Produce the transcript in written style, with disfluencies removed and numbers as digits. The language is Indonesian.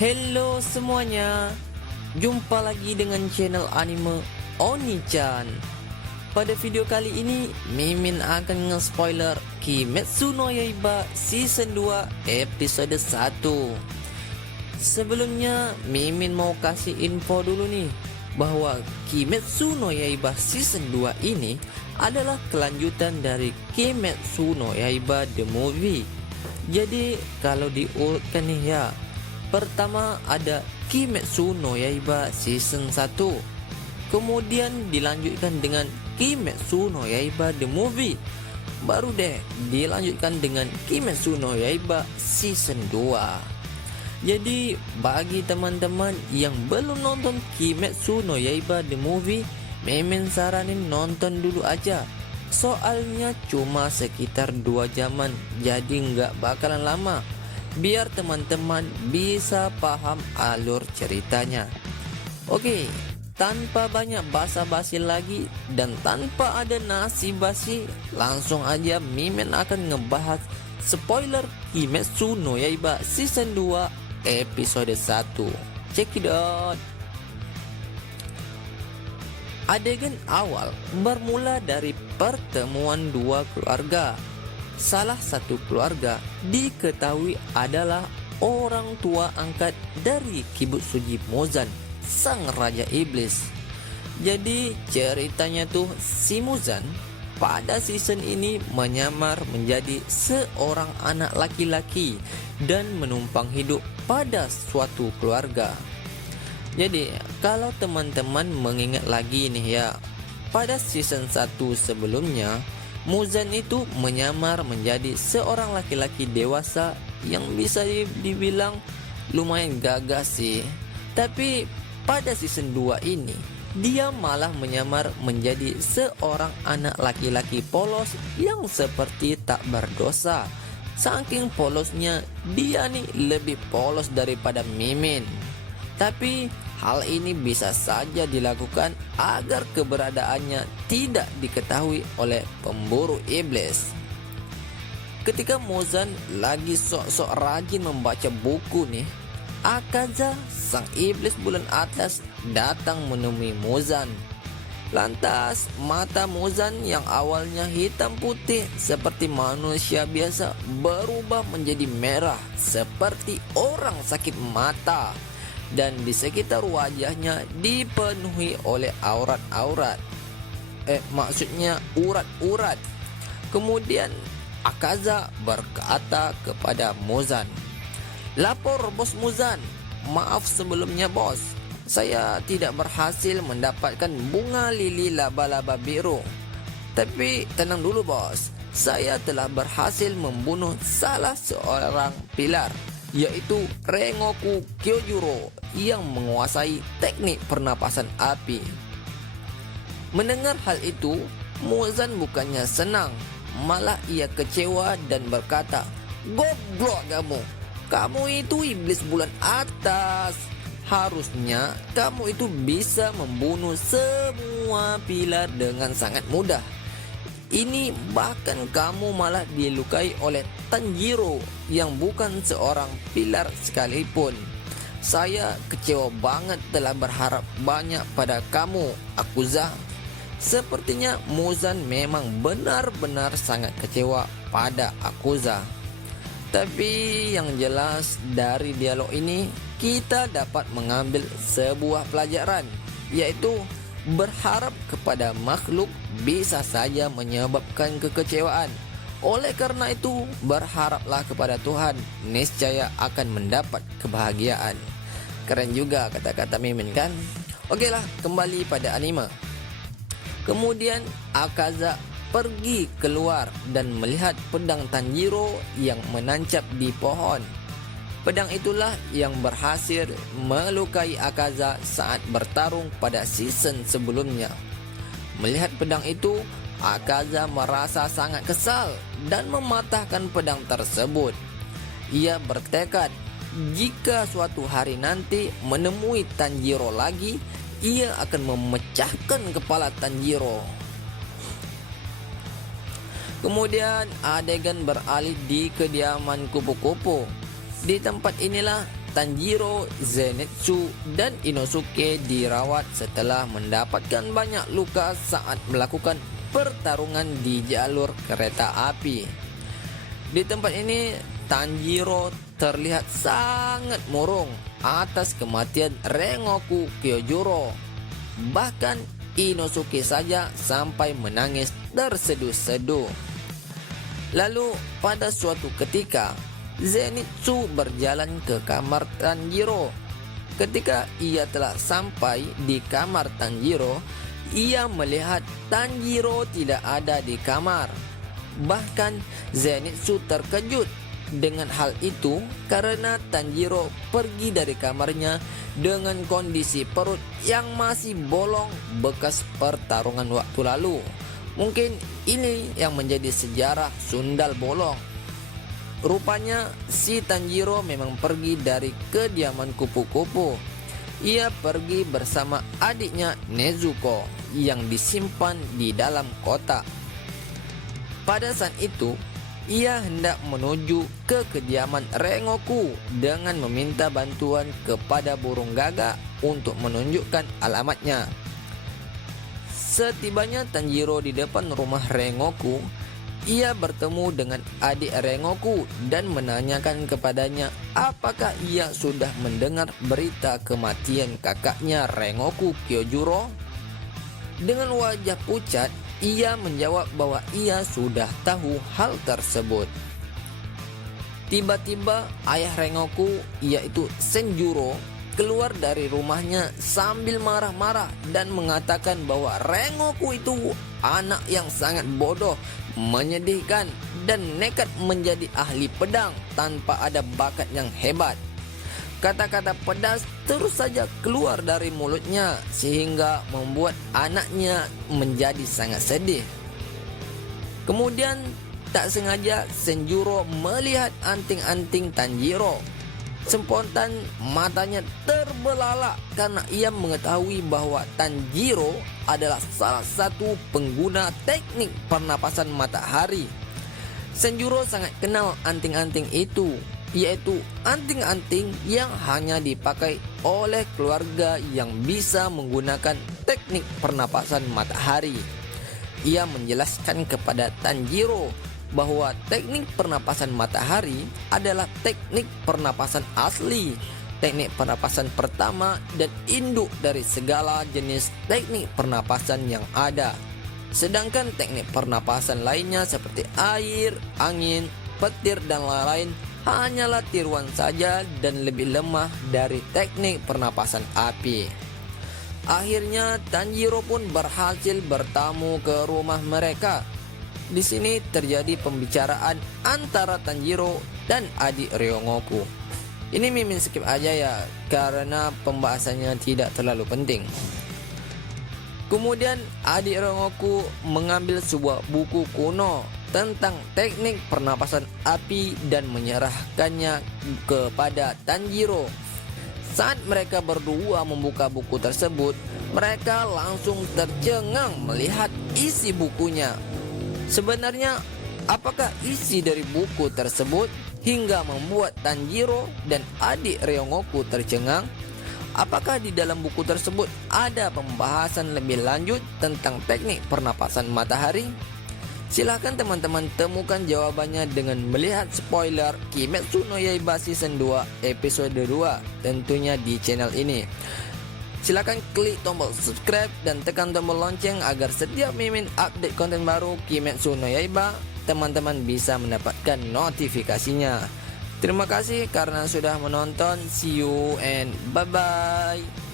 Hello semuanya, jumpa lagi dengan channel anime Oni-chan. Pada video kali ini, Mimin akan nge-spoiler Kimetsu no Yaiba Season 2 Episode 1. Sebelumnya, Mimin mau kasih info dulu nih, bahwa Kimetsu no Yaiba Season 2 ini adalah kelanjutan dari Kimetsu no Yaiba The Movie. Jadi, kalau diurutkan nih ya, pertama ada Kimetsu no Yaiba Season 1, kemudian dilanjutkan dengan Kimetsu no Yaiba The Movie, baru deh dilanjutkan dengan Kimetsu no Yaiba Season 2. Jadi bagi teman-teman yang belum nonton Kimetsu no Yaiba The Movie, Mimin saranin nonton dulu aja. Soalnya cuma sekitar 2 jaman, jadi nggak bakalan lama, biar teman-teman bisa paham alur ceritanya. Oke, tanpa banyak basa-basi lagi dan tanpa ada nasi basi, langsung aja Mimin akan ngebahas spoiler Kimetsu no Yaiba Season 2 Episode 1. Check it out. Adegan awal bermula dari pertemuan dua keluarga. Salah satu keluarga diketahui adalah orang tua angkat dari Kibutsuji Muzan, sang raja iblis. Jadi ceritanya tuh si Muzan pada season ini menyamar menjadi seorang anak laki-laki dan menumpang hidup pada suatu keluarga. Jadi kalau teman-teman mengingat lagi nih ya, pada season 1 sebelumnya Muzan itu menyamar menjadi seorang laki-laki dewasa yang bisa dibilang lumayan gagah sih. Tapi pada season 2 ini dia malah menyamar menjadi seorang anak laki-laki polos yang seperti tak berdosa. Saking polosnya, dia nih lebih polos daripada Mimin. Tapi hal ini bisa saja dilakukan agar keberadaannya tidak diketahui oleh pemburu iblis. Ketika Muzan lagi sok-sok rajin membaca buku nih, Akaza, sang iblis bulan atas, datang menemui Muzan. Lantas mata Muzan yang awalnya hitam putih seperti manusia biasa berubah menjadi merah seperti orang sakit mata. Dan di sekitar wajahnya dipenuhi oleh aurat-aurat. Maksudnya urat-urat. Kemudian Akaza berkata kepada Muzan, "Lapor bos Muzan, maaf sebelumnya bos, saya tidak berhasil mendapatkan bunga lili laba-laba biru. Tapi tenang dulu bos, saya telah berhasil membunuh salah seorang pilar, yaitu Rengoku Kyojuro yang menguasai teknik pernapasan api." Mendengar hal itu, Muzan bukannya senang, malah ia kecewa dan berkata, "Goblok kamu itu iblis bulan atas. Harusnya kamu itu bisa membunuh semua pilar dengan sangat mudah. Ini bahkan kamu malah dilukai oleh Tanjiro yang bukan seorang pilar sekalipun. Saya kecewa banget telah berharap banyak pada kamu, Akuza." Sepertinya Muzan memang benar-benar sangat kecewa pada Akuza. Tapi yang jelas dari dialog ini kita dapat mengambil sebuah pelajaran, yaitu berharap kepada makhluk bisa saja menyebabkan kekecewaan. Oleh karena itu, berharaplah kepada Tuhan, niscaya akan mendapat kebahagiaan. Keren juga kata-kata Mimin kan? Oke lah, kembali pada anime. Kemudian Akaza pergi keluar dan melihat pedang Tanjiro yang menancap di pohon. Pedang itulah yang berhasil melukai Akaza saat bertarung pada season sebelumnya. Melihat pedang itu, Akaza merasa sangat kesal dan mematahkan pedang tersebut. Ia bertekad jika suatu hari nanti menemui Tanjiro lagi, ia akan memecahkan kepala Tanjiro. Kemudian adegan beralih di kediaman kupu-kupu. Di tempat inilah Tanjiro, Zenitsu, dan Inosuke dirawat setelah mendapatkan banyak luka saat melakukan pertarungan di jalur kereta api. Di tempat ini, Tanjiro terlihat sangat murung atas kematian Rengoku Kyojuro. Bahkan Inosuke saja sampai menangis terseduh-seduh. Lalu pada suatu ketika, Zenitsu berjalan ke kamar Tanjiro. Ketika ia telah sampai di kamar Tanjiro, ia melihat Tanjiro tidak ada di kamar. Bahkan Zenitsu terkejut dengan hal itu karena Tanjiro pergi dari kamarnya dengan kondisi perut yang masih bolong bekas pertarungan waktu lalu. Mungkin ini yang menjadi sejarah sundal bolong. Rupanya si Tanjiro memang pergi dari kediaman kupu-kupu. Ia pergi bersama adiknya Nezuko yang disimpan di dalam kotak. Pada saat itu, ia hendak menuju ke kediaman Rengoku dengan meminta bantuan kepada burung gagak untuk menunjukkan alamatnya. Setibanya Tanjiro di depan rumah Rengoku, ia bertemu dengan adik Rengoku dan menanyakan kepadanya apakah ia sudah mendengar berita kematian kakaknya Rengoku Kyojuro. Dengan wajah pucat, ia menjawab bahwa ia sudah tahu hal tersebut. Tiba-tiba ayah Rengoku, yaitu Senjuro, keluar dari rumahnya sambil marah-marah dan mengatakan bahwa Rengoku itu anak yang sangat bodoh, menyedihkan, dan nekat menjadi ahli pedang tanpa ada bakat yang hebat. Kata-kata pedas terus saja keluar dari mulutnya sehingga membuat anaknya menjadi sangat sedih. Kemudian tak sengaja Senjuro melihat anting-anting Tanjiro. Spontan matanya terbelalak karena ia mengetahui bahwa Tanjiro adalah salah satu pengguna teknik pernapasan matahari. Senjuro sangat kenal anting-anting itu, yaitu anting-anting yang hanya dipakai oleh keluarga yang bisa menggunakan teknik pernapasan matahari. Ia menjelaskan kepada Tanjiro bahwa teknik pernapasan matahari adalah teknik pernapasan asli, teknik pernapasan pertama dan induk dari segala jenis teknik pernapasan yang ada. Sedangkan teknik pernapasan lainnya seperti air, angin, petir dan lain-lain hanyalah tiruan saja dan lebih lemah dari teknik pernapasan api. Akhirnya Tanjiro pun berhasil bertamu ke rumah mereka. Di sini terjadi pembicaraan antara Tanjiro dan adik Rengoku. Ini mimin skip aja ya, karena pembahasannya tidak terlalu penting. Kemudian adik Rengoku mengambil sebuah buku kuno tentang teknik pernapasan api dan menyerahkannya kepada Tanjiro. Saat mereka berdua membuka buku tersebut, mereka langsung tercengang melihat isi bukunya. Sebenarnya, apakah isi dari buku tersebut hingga membuat Tanjiro dan adik Rengoku tercengang? Apakah di dalam buku tersebut ada pembahasan lebih lanjut tentang teknik pernapasan matahari? Silahkan teman-teman temukan jawabannya dengan melihat spoiler Kimetsu no Yaiba Season 2 episode 2 tentunya di channel ini. Silakan klik tombol subscribe dan tekan tombol lonceng agar setiap mimin update konten baru Kimetsu no Yaiba teman-teman bisa mendapatkan notifikasinya. Terima kasih karena sudah menonton. See you and bye-bye.